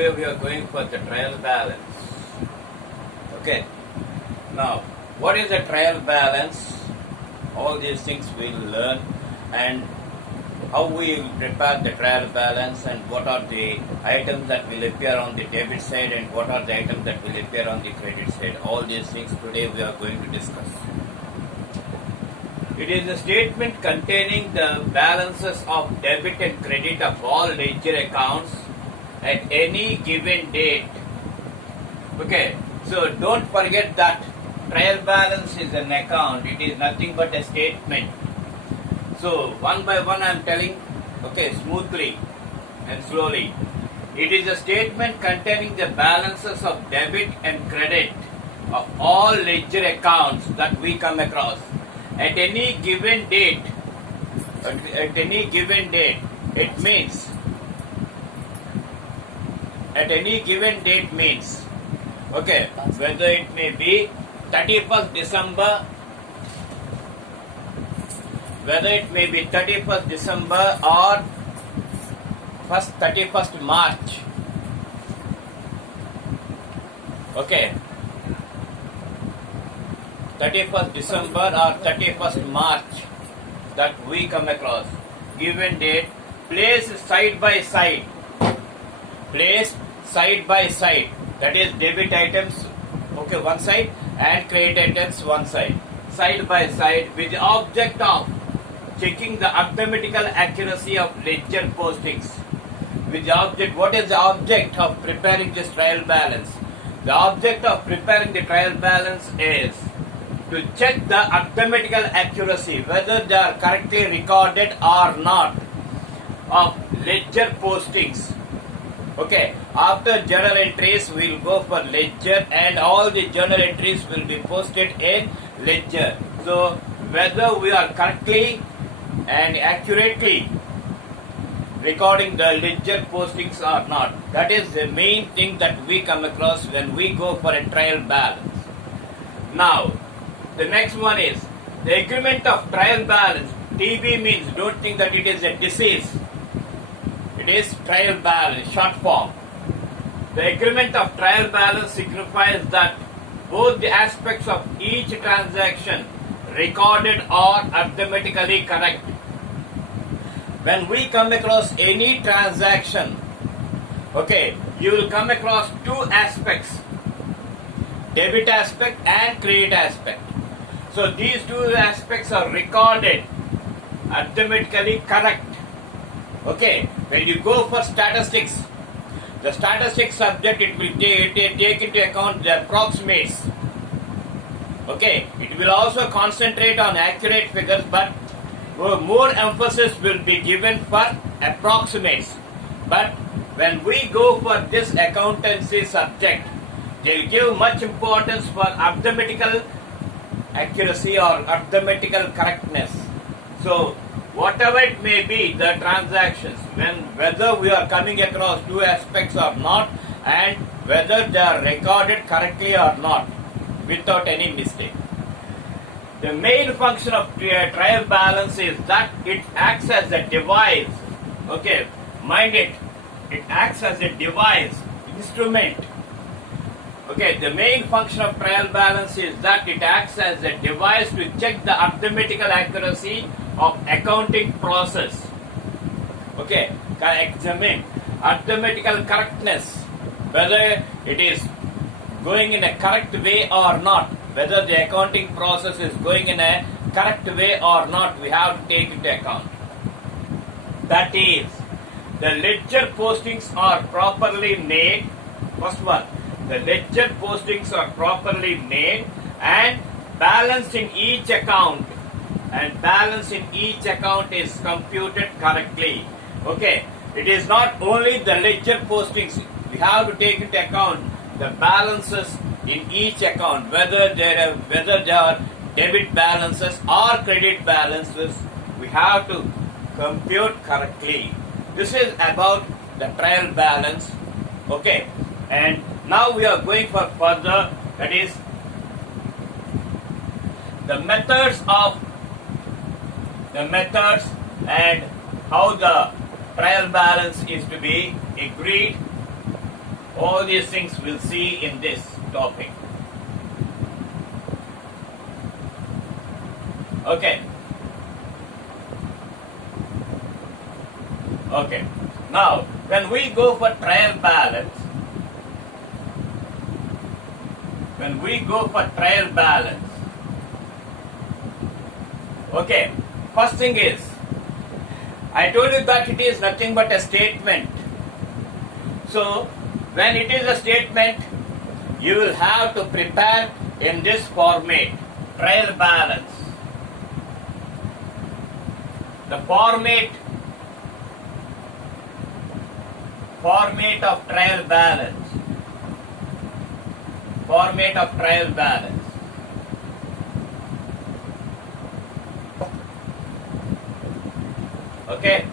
Today we are going for the trial balance. Okay. Now, what is the trial balance? All these things we will learn, and how we will prepare the trial balance, and what are the items that will appear on the debit side and what are the items that will appear on the credit side. All these things today we are going to discuss. It is a statement containing the balances of debit and credit of all ledger accounts at any given date. Okay, so don't forget that trial balance is an account. It is nothing but a statement. So one by one I am telling, okay, smoothly and slowly. It is a statement containing the balances of debit and credit of all ledger accounts that we come across at any given date. At any given date, it means at any given date means, okay, whether it may be 31st December, whether it may be 31st December or 31st March. Okay, 31st December or 31st March that we come across. Given date, placed side by side. Placed side by side. That is debit items, okay, one side, and credit items one side. Side by side with the object of checking the arithmetical accuracy of ledger postings. With the object, what is the object of preparing this trial balance? The object of preparing the trial balance is to check the arithmetical accuracy, whether they are correctly recorded or not, of ledger postings. Okay, after journal entries we will go for ledger, and all the journal entries will be posted in ledger. So whether we are correctly and accurately recording the ledger postings or not, that is the main thing that we come across when we go for a trial balance. Now, the next one is the agreement of trial balance. TB means, don't think that it is a disease. It is trial balance, short form. The agreement of trial balance signifies that both the aspects of each transaction recorded are arithmetically correct. When we come across any transaction, okay, you will come across two aspects, debit aspect and credit aspect. So these two aspects are recorded arithmetically correct. Okay, when you go for statistics, the statistics subject, it will take into account the approximates. Okay, it will also concentrate on accurate figures, but more emphasis will be given for approximates. But when we go for this accountancy subject, they will give much importance for arithmetical accuracy or arithmetical correctness. So whatever it may be, the transactions, whether we are coming across two aspects or not, and whether they are recorded correctly or not, without any mistake. The main function of trial balance is that it acts as a device. Okay, mind it. It acts as a device, instrument. Okay, the main function of trial balance is that it acts as a device to check the arithmetical accuracy of accounting process. Okay, examine arithmetical correctness, whether it is going in a correct way or not, whether the accounting process is going in a correct way or not, we have to take into account. That is, the ledger postings are properly made. First one, the ledger postings are properly made and balance in each account, and balance in each account is computed correctly. Okay, it is not only the ledger postings, we have to take into account the balances in each account, whether there are debit balances or credit balances, we have to compute correctly. This is about the trial balance. Okay, and now we are going for further, that is the methods and how the trial balance is to be agreed All these things we'll see in this topic. Okay. Okay. Now, when we go for trial balance, okay, first thing is, I told you that it is nothing but a statement. So, when it is a statement, you will have to prepare in this format, trial balance. The format of trial balance. Format of trial balance. Okay.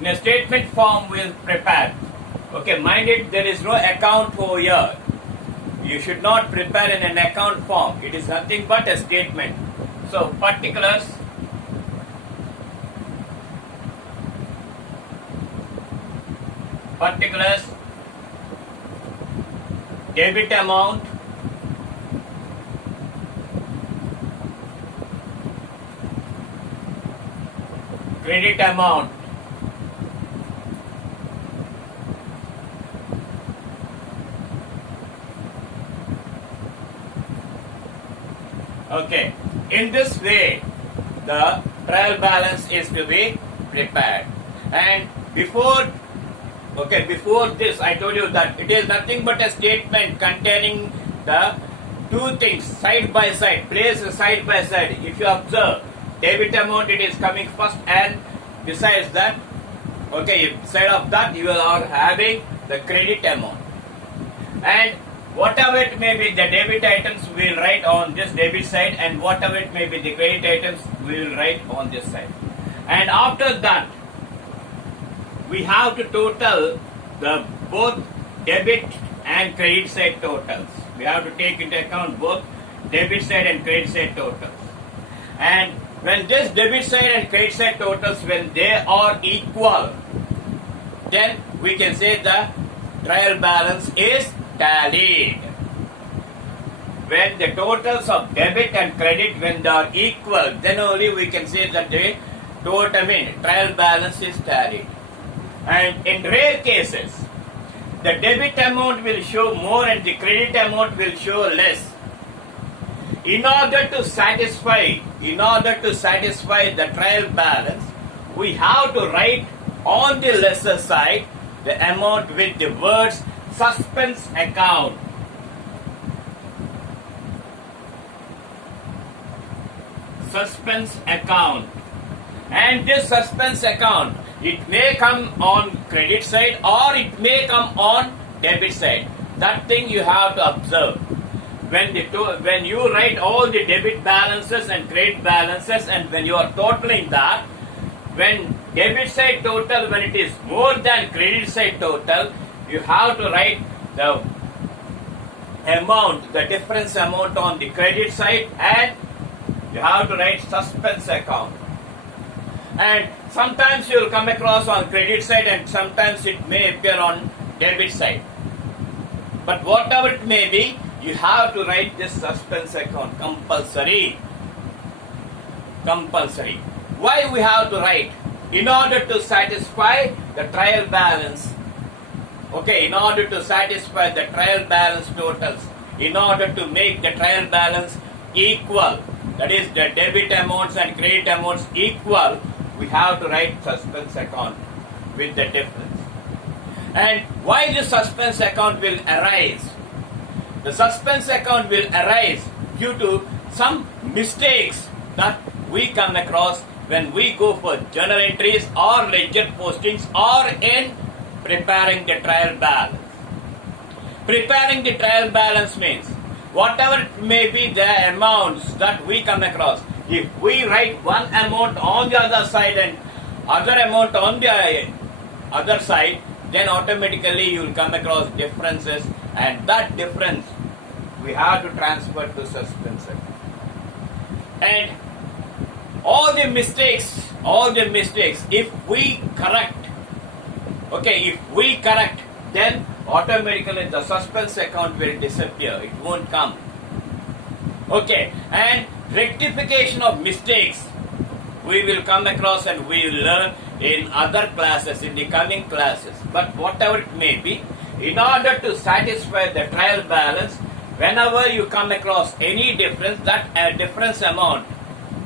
In a statement form we will prepare. Okay, mind it, there is no account over here. You should not prepare in an account form. It is nothing but a statement. So, particulars. Debit amount, credit amount, okay. In this way, the trial balance is to be prepared. And before this, I told you that it is nothing but a statement containing the two things side by side, placed side by side. If you observe, debit amount, it is coming first, and besides that, okay, beside of that, you are having the credit amount. And whatever it may be, the debit items we will write on this debit side, and whatever it may be, the credit items we will write on this side. And after that, we have to total the both debit and credit side totals. We have to take into account both debit side and credit side totals. And when this debit side and credit side totals, when they are equal, then we can say the trial balance is tallied. When the totals of debit and credit, when they are equal, then only we can say that the trial balance is tallied. And in rare cases, the debit amount will show more and the credit amount will show less. In order to satisfy the trial balance, we have to write on the lesser side the amount with the words suspense account. Suspense account. And this suspense account, it may come on credit side or it may come on debit side. That thing you have to observe. When you write all the debit balances and credit balances, and when you are totaling that, when debit side total, when it is more than credit side total, you have to write the amount, the difference amount on the credit side, and you have to write suspense account. And sometimes you will come across on credit side and sometimes it may appear on debit side. But whatever it may be, you have to write this suspense account compulsory. Compulsory. Why we have to write? In order to satisfy the trial balance. Okay, in order to satisfy the trial balance totals, in order to make the trial balance equal, that is the debit amounts and credit amounts equal, we have to write suspense account with the difference. And why the suspense account will arise? The suspense account will arise due to some mistakes that we come across when we go for journal entries or ledger postings or in preparing the trial balance. Preparing the trial balance means whatever may be the amounts that we come across, if we write one amount on the other side and other amount on the other side, then automatically you will come across differences, and that difference we have to transfer to suspense account. And all the mistakes, if we correct, then automatically the suspense account will disappear. It won't come. Okay, and rectification of mistakes we will come across and we will learn in other classes, in the coming classes. But whatever it may be, in order to satisfy the trial balance, whenever you come across any difference, that difference amount,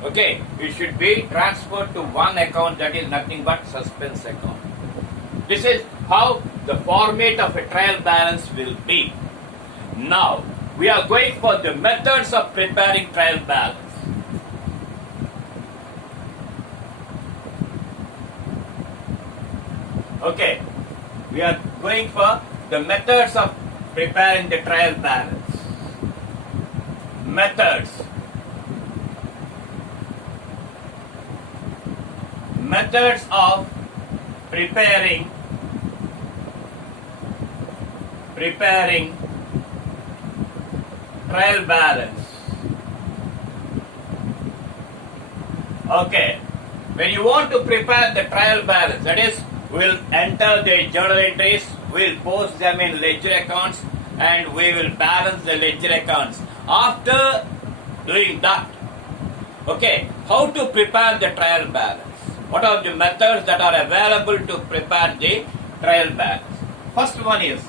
okay, it should be transferred to one account, that is nothing but suspense account. This is how the format of a trial balance will be. Now, we are going for the methods of preparing trial balance. Okay, we are going for the methods of preparing the trial balance. Methods. Methods of preparing trial balance. Okay, when you want to prepare the trial balance, that is, we'll enter the journal entries, we'll post them in ledger accounts, and we will balance the ledger accounts. After doing that, okay, how to prepare the trial balance? What are the methods that are available to prepare the trial balance? First one is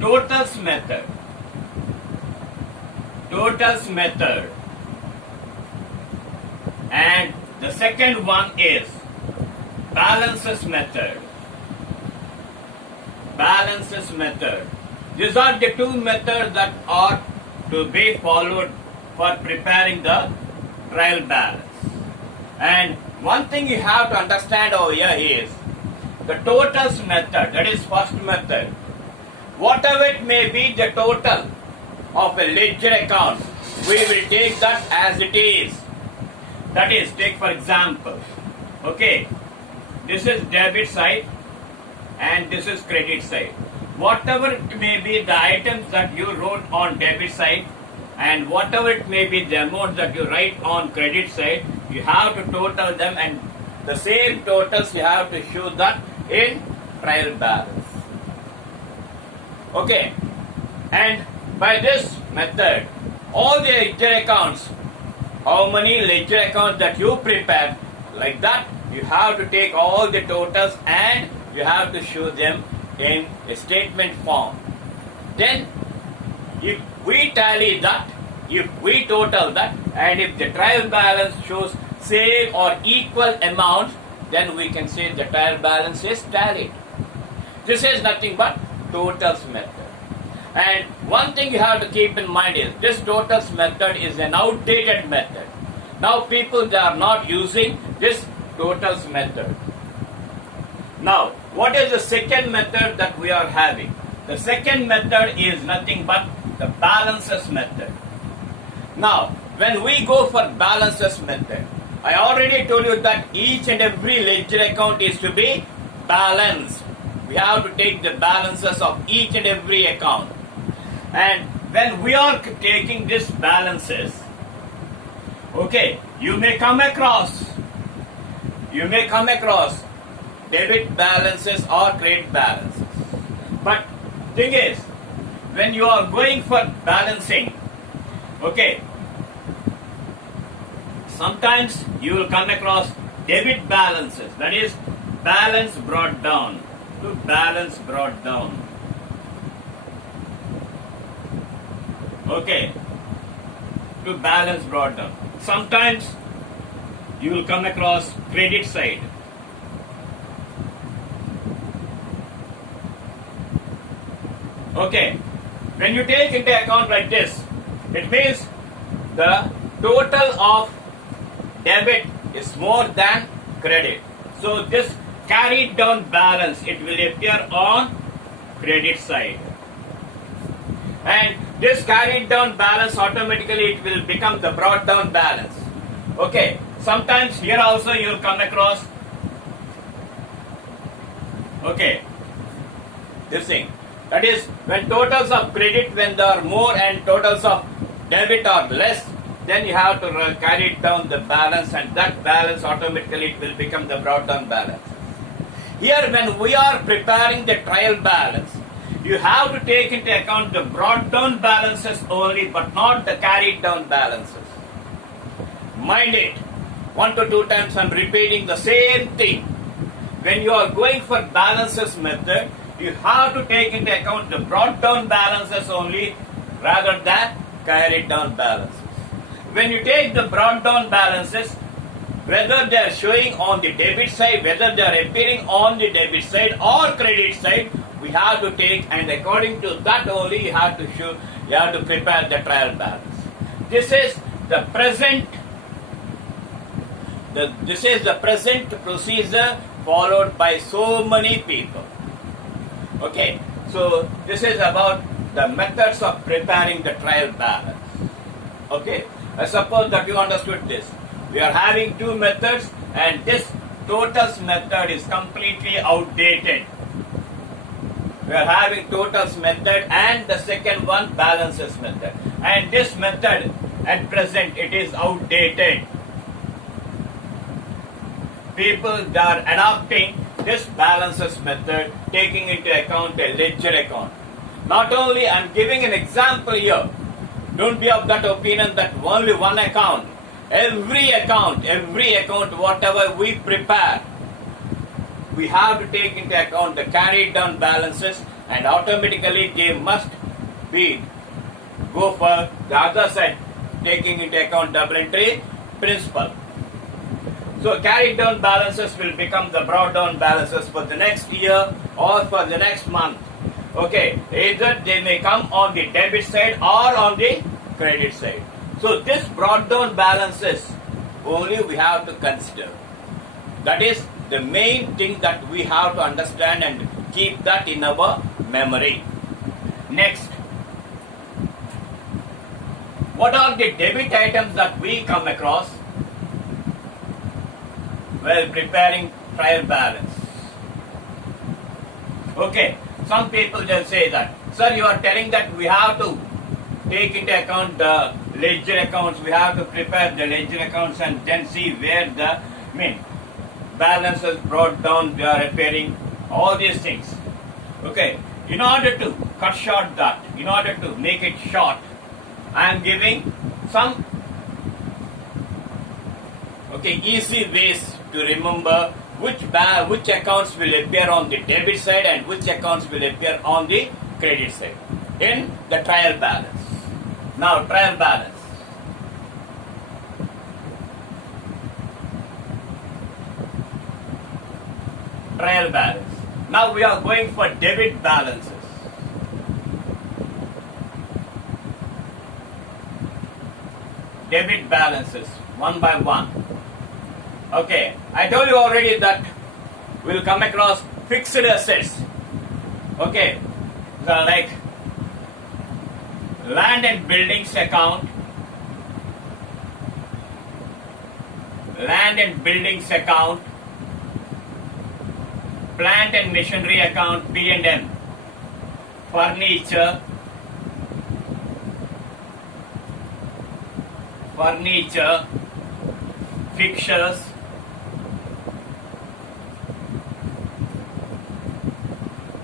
totals method. Totals method. And the second one is balances method. Balances method. These are the two methods that are to be followed for preparing the trial balance. And one thing you have to understand over here is the totals method, that is first method. Whatever it may be the total of a ledger account, we will take that as it is. That is, take for example, okay, this is debit side and this is credit side. Whatever it may be the items that you wrote on debit side and whatever it may be the amount that you write on credit side, you have to total them, and the same totals you have to show that in trial balance. Okay, and by this method, all the ledger accounts, how many ledger accounts that you prepared, like that, you have to take all the totals and you have to show them in a statement form. Then, if we tally that, if we total that, and if the trial balance shows same or equal amounts, then we can say the trial balance is tallied. This is nothing but totals method. And one thing you have to keep in mind is this totals method is an outdated method. Now people, they are not using this totals method. Now, what is the second method that we are having? The second method is nothing but the balances method. Now, when we go for balances method, I already told you that each and every ledger account is to be balanced. We have to take the balances of each and every account. And when we are taking these balances, okay, you may come across debit balances or credit balances. But thing is, when you are going for balancing, okay, sometimes you will come across debit balances, that is balance brought down to balance brought down. Okay, to balance brought down. Sometimes you will come across credit side. Okay, when you take into account like this, it means the total of debit is more than credit. So this carried down balance, it will appear on credit side. And this carried down balance, automatically it will become the brought down balance. Okay, sometimes here also you will come across, okay, this thing. That is, when totals of credit, when they are more and totals of debit are less, then you have to carry down the balance, and that balance automatically it will become the brought down balance. Here, when we are preparing the trial balance, you have to take into account the brought down balances only, but not the carried down balances. Mind it, 1 to 2 times I am repeating the same thing. When you are going for balances method, you have to take into account the brought down balances only rather than carried down balances. When you take the brought down balances, whether they are showing on the debit side, whether they are appearing on the debit side or credit side, we have to take, and according to that only you have to show, you have to prepare the trial balance. This is the present procedure followed by so many people. Okay, so this is about the methods of preparing the trial balance. Okay, I suppose that you understood this. We are having 2 methods, and this totals method is completely outdated. We are having totals method and the second one balances method. And this method at present it is outdated. People are adopting this balances method, taking into account a ledger account. Not only I am giving an example here. Don't be of that opinion that only one account. Every account, whatever we prepare, we have to take into account the carried down balances, and automatically they must be go for the other side, taking into account double entry principle. So carried down balances will become the brought down balances for the next year or for the next month. Okay, either they may come on the debit side or on the credit side. So this brought down balances only we have to consider. That is the main thing that we have to understand and keep that in our memory. Next, what are the debit items that we come across while preparing trial balance? Okay, some people just say that, sir, you are telling that we have to take into account the ledger accounts, we have to prepare the ledger accounts and then see where the balances brought down, they are appearing, all these things. Okay, in order to cut short that, in order to make it short, I am giving some easy ways to remember which accounts will appear on the debit side and which accounts will appear on the credit side in the trial balance. Now, trial balance. Trial balance. Now we are going for debit balances. Debit balances, one by one. Okay, I told you already that we will come across fixed assets. Okay, so like land and buildings account, land and buildings account, plant and machinery account, P&M, furniture,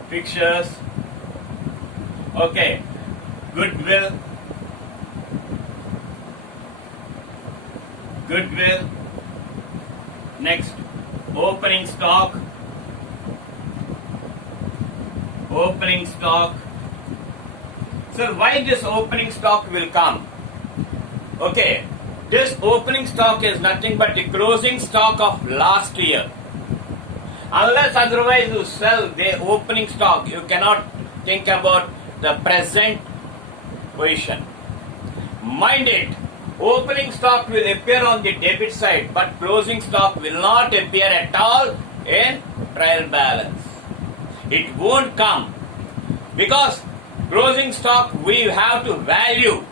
fixtures, okay, goodwill, next, opening stock, So why this opening stock will come? Okay, this opening stock is nothing but the closing stock of last year. Unless otherwise you sell the opening stock, you cannot think about the present position. Mind it, opening stock will appear on the debit side, but closing stock will not appear at all in trial balance. It won't come because closing stock we have to value.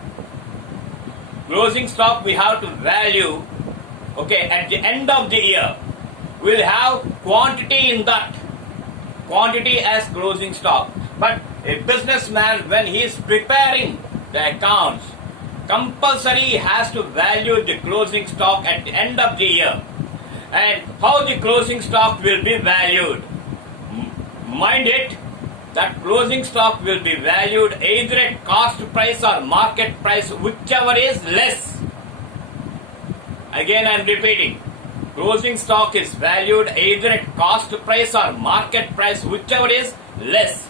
Okay, at the end of the year, we'll have quantity in that. Quantity as closing stock. But a businessman, when he is preparing the accounts, compulsory has to value the closing stock at the end of the year. And how the closing stock will be valued? Mind it, that closing stock will be valued either at cost price or market price, whichever is less. Again, I am repeating. Closing stock is valued either at cost price or market price, whichever is less.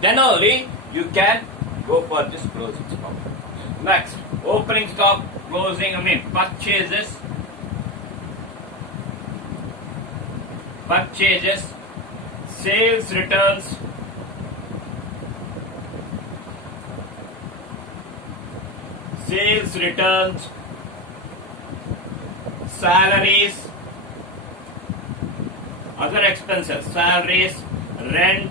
Then only you can go for this closing stock. Next, opening stock, purchases. Purchases, sales returns, salaries, other expenses, salaries, rent,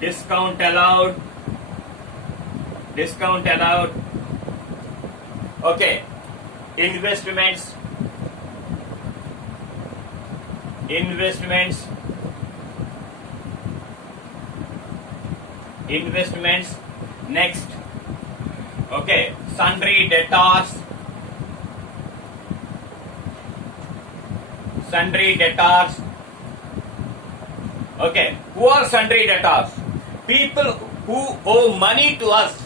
discount allowed. Okay, investments. Next, okay, sundry debtors. Okay, who are sundry debtors? People who owe money to us.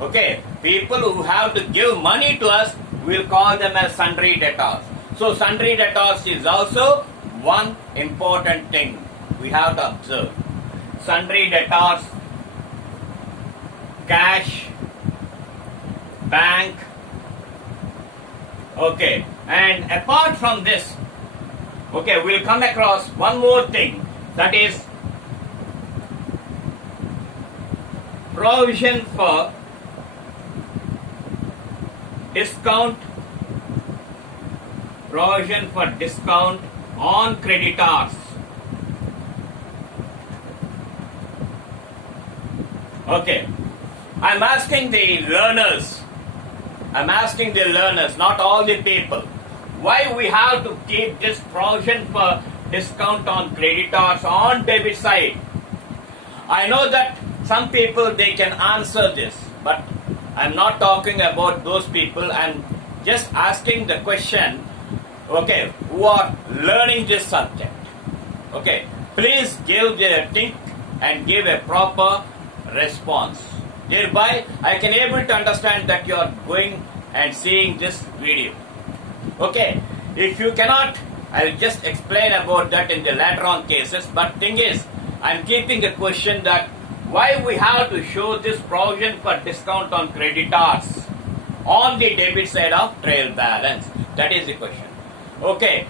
Okay, people who have to give money to us, we'll call them as sundry debtors. So sundry debtors is also one important thing we have to observe. Sundry debtors, cash, bank. Okay, and apart from this, okay, we'll come across one more thing, that is provision for discount. On creditors. Okay, I'm asking the learners, not all the people, why we have to keep this provision for discount on creditors on debit side. I know that some people, they can answer this, but I'm not talking about those people. I'm just asking the question, okay, who are learning this subject. Okay, please give the think and give a proper response. Thereby, I can able to understand that you are going and seeing this video. Okay, if you cannot, I will just explain about that in the later on cases. But thing is, I am keeping a question that why we have to show this provision for discount on creditors on the debit side of trail balance. That is the question. Okay.